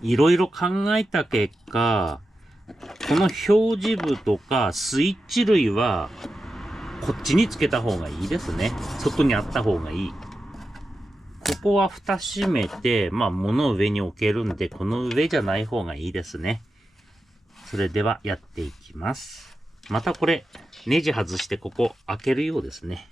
いろいろ考えた結果、この表示部とかスイッチ類はこっちにつけた方がいいですね。外にあった方がいい。ここは蓋閉めて、まあ物を上に置けるんで、この上じゃない方がいいですね。それではやっていきます。またこれ、ネジ外してここ開けるようですね。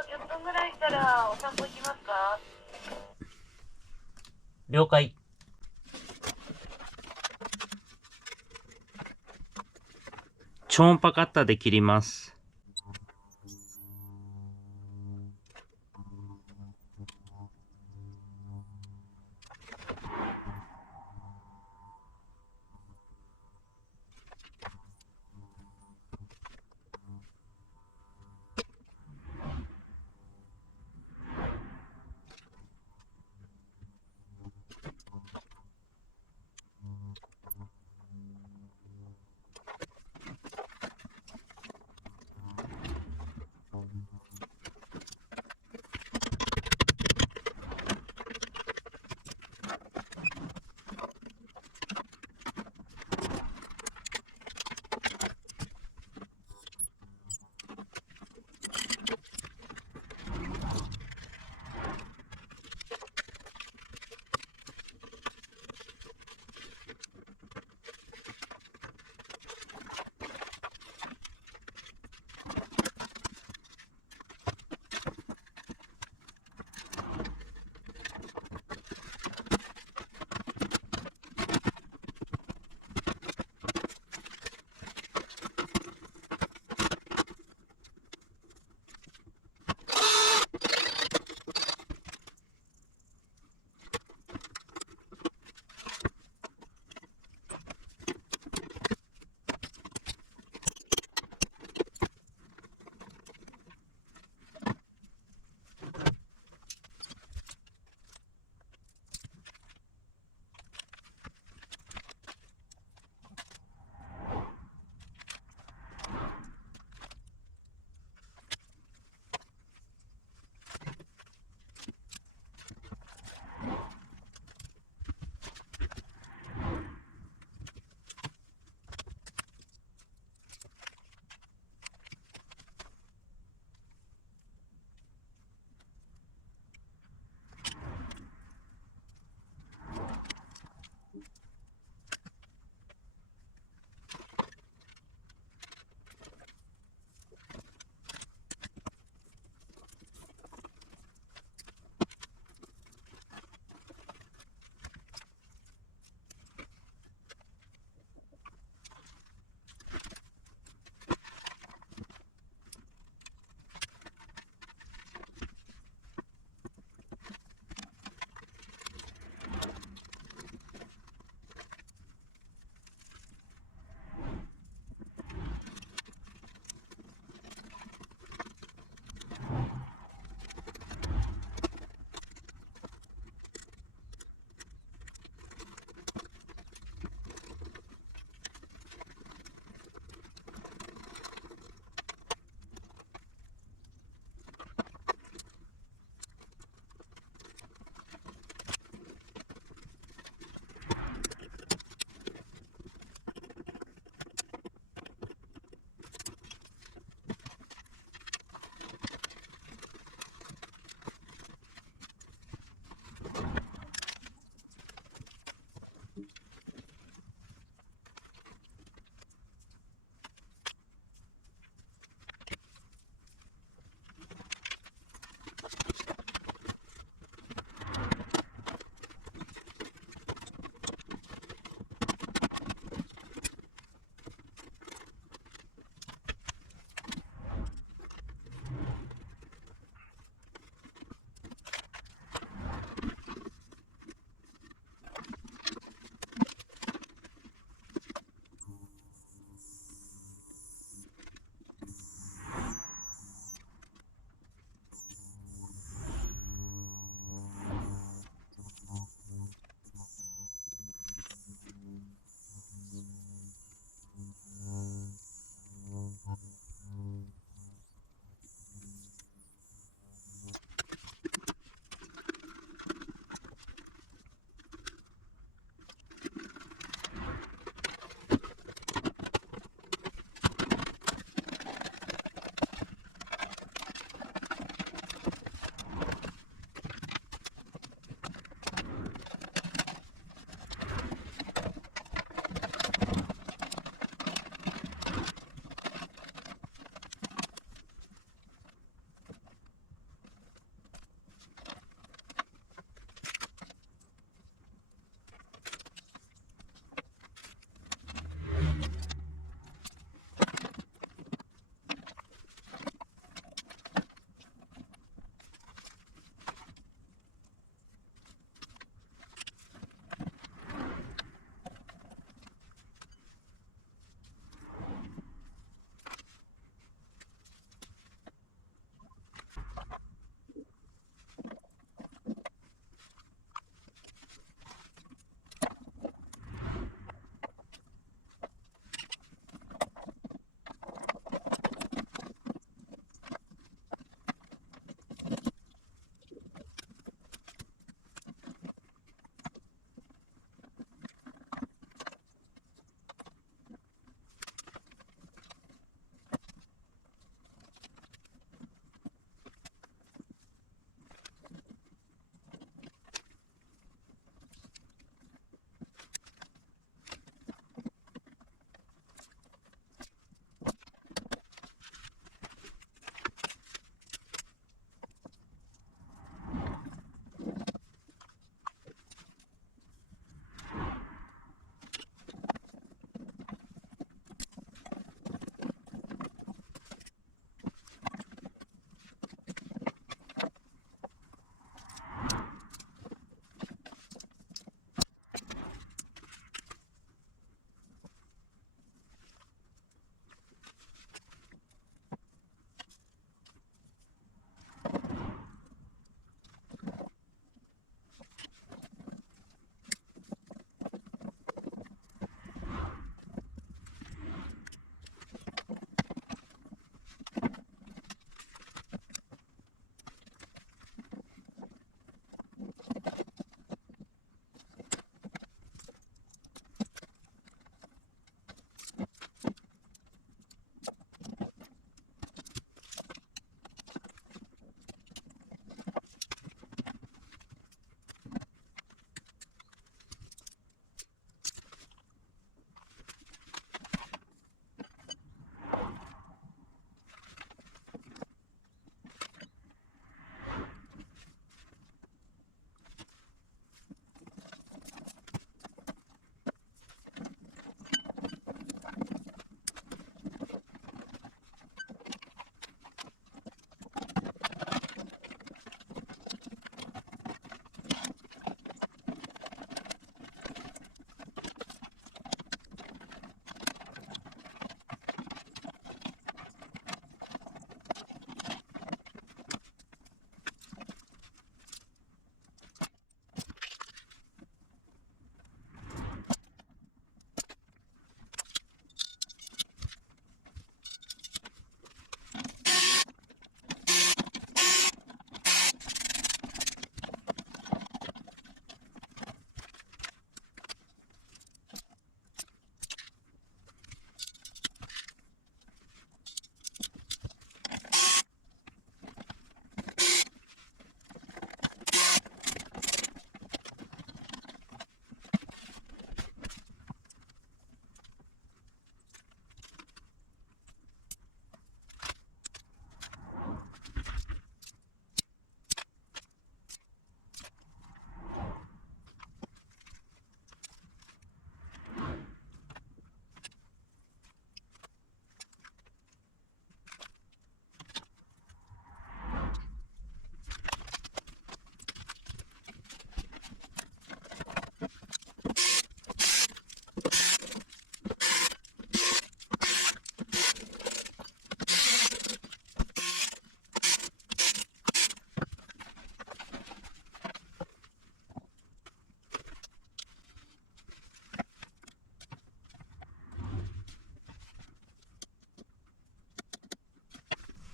10分ぐらいしたらお散歩行きますか？了解。超音波カッターで切ります。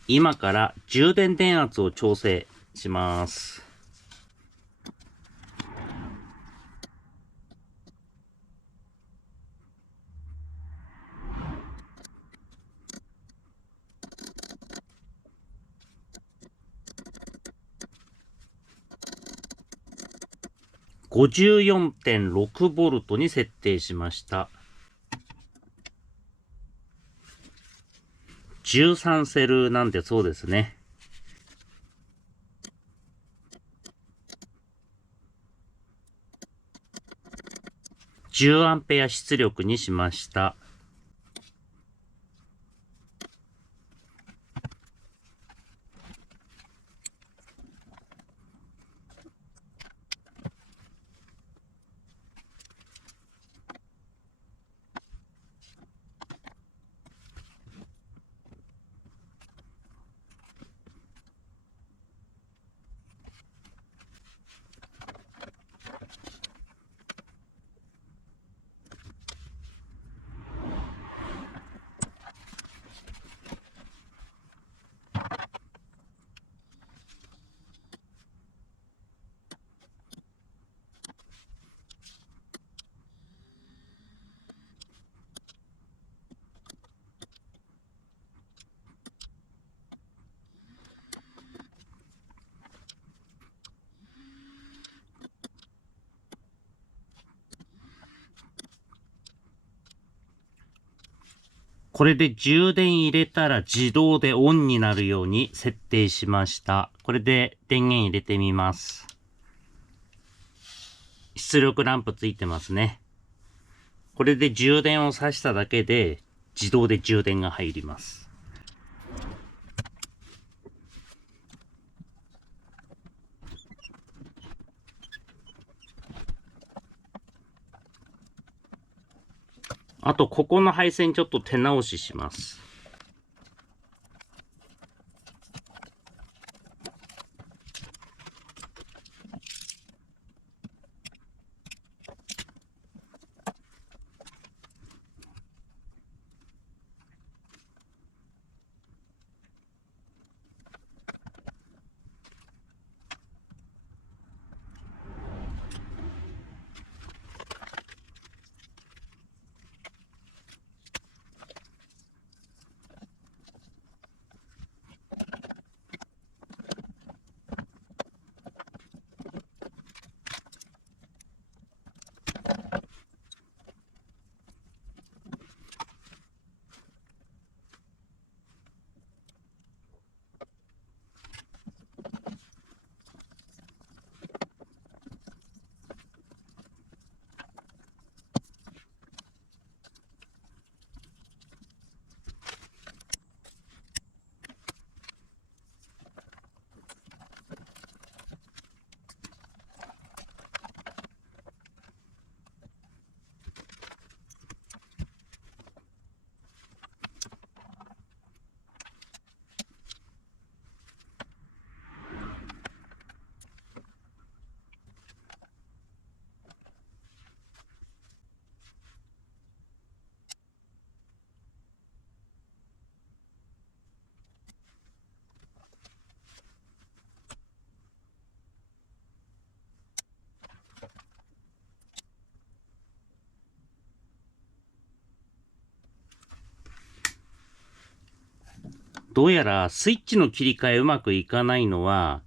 今から充電電圧を調整します。54.6 ボルトに設定しました。13セルなんてそうですね。10アンペア出力にしました。これで充電入れたら自動でオンになるように設定しました。これで電源入れてみます。出力ランプついてますね。これで充電を挿しただけで自動で充電が入ります。あと、ここの配線ちょっと手直しします。どうやらスイッチの切り替えうまくいかないのは、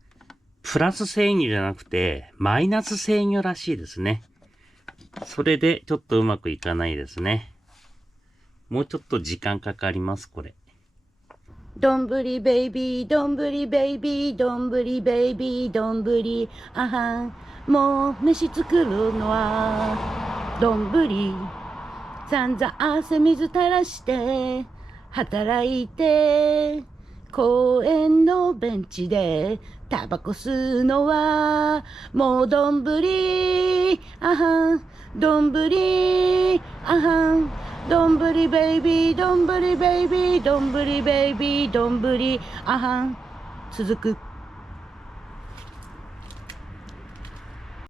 プラス制御じゃなくて、マイナス制御らしいですね。それでちょっとうまくいかないですね。もうちょっと時間かかります、これ。どんぶりベイビー、どんぶりベイビー、どんぶりベイビー、どんぶり、あはん、もう飯作るのは、どんぶり、散々汗水垂らして、働いて、公園のベンチで、タバコ吸うのは、もうどんぶり、あはん、どんぶり、あはん、どんぶりベイビー、どんぶりベイビー、どんぶりベイビー、どんぶり、あはん、続く。